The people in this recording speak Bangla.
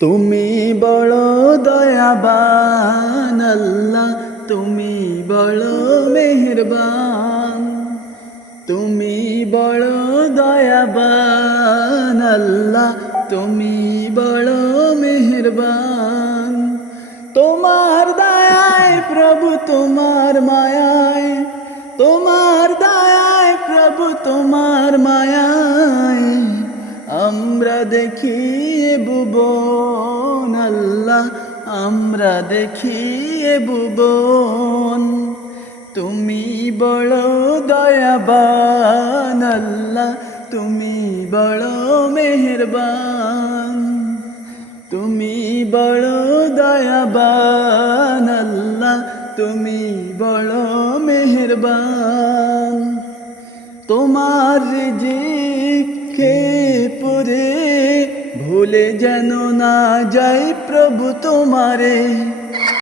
তুমি বড় দয়াবান আল্লাহ, তুমি বড় মেহেরবান। তুমি বড় দয়াবান আল্লাহ, তুমি বড় মেহেরবান। তোমার দয়ায় প্রভু, তোমার মায়ায়, তোমার দয়ায় প্রভু, তোমার মায়ায় আমরা দেখি ভুবন আল্লাহ, আমরা দেখি ভুবন। তুমি বড় দয়াবান আল্লাহ, তুমি বড় মেহেরবান। তুমি বড় দয়াবান আল্লাহ, তুমি বড় মেহেরবান। তোমার রিজিক খেয়ে পরে ভুলে যেন না যাই প্রভু তোমারে।